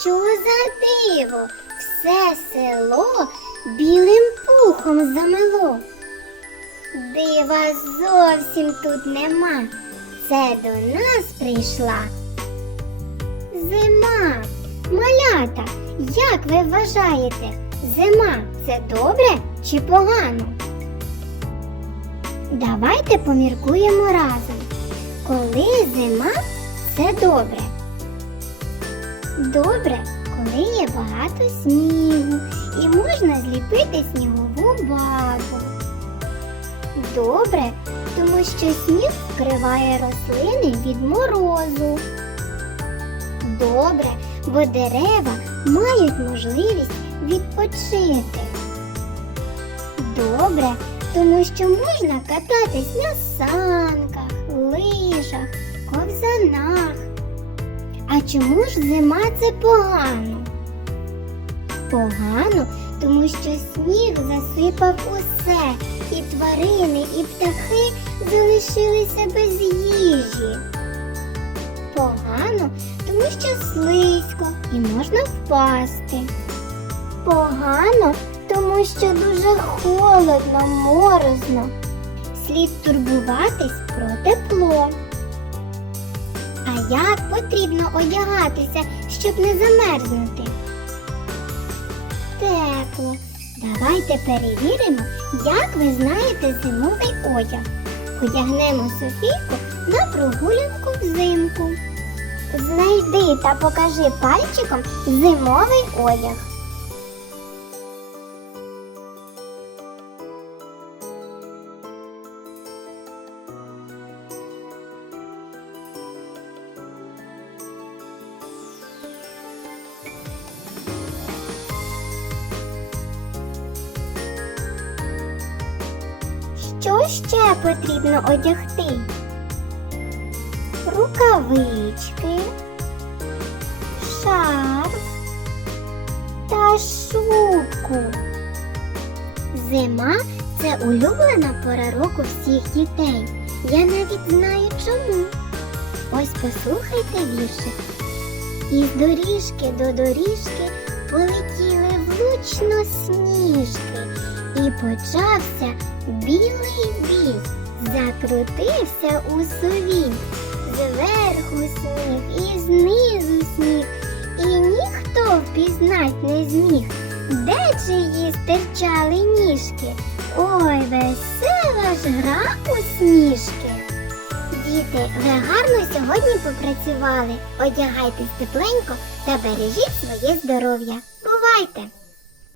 Що за диво? Все село білим пухом замело. Дива зовсім тут нема. Це до нас прийшла. Зима. Малята, як ви вважаєте, зима це добре чи погано? Давайте поміркуємо разом. Коли зима це добре. Добре, коли є багато снігу і можна зліпити снігову бабу. Добре, тому що сніг вкриває рослини від морозу. Добре, бо дерева мають можливість відпочити. Добре, тому що можна кататись на санках, чому ж зима це погано? Погано, тому що сніг засипав усе, і тварини, і птахи залишилися без їжі. Погано, тому що слизько і можна впасти. Погано, тому що дуже холодно, морозно. Слід турбуватись про тепло. Як потрібно одягатися, щоб не замерзнути? Тепло. Давайте перевіримо, як ви знаєте зимовий одяг. Одягнемо Софійку на прогулянку взимку. Знайди та покажи пальчиком зимовий одяг. Що ще потрібно одягти? Рукавички, шарф та шубку. Зима це улюблена пора року всіх дітей. Я навіть знаю чому. Ось послухайте віршик. Із доріжки до доріжки полетіли влучно сніжки, і почався білий біг, закрутився у сові, зверху сніг і знизу сніг, і ніхто впізнать не зміг, де чиї стирчали ніжки. Ой, весела ж гра у сніжки. Діти, ви гарно сьогодні попрацювали. Одягайтесь тепленько та бережіть своє здоров'я. Бувайте!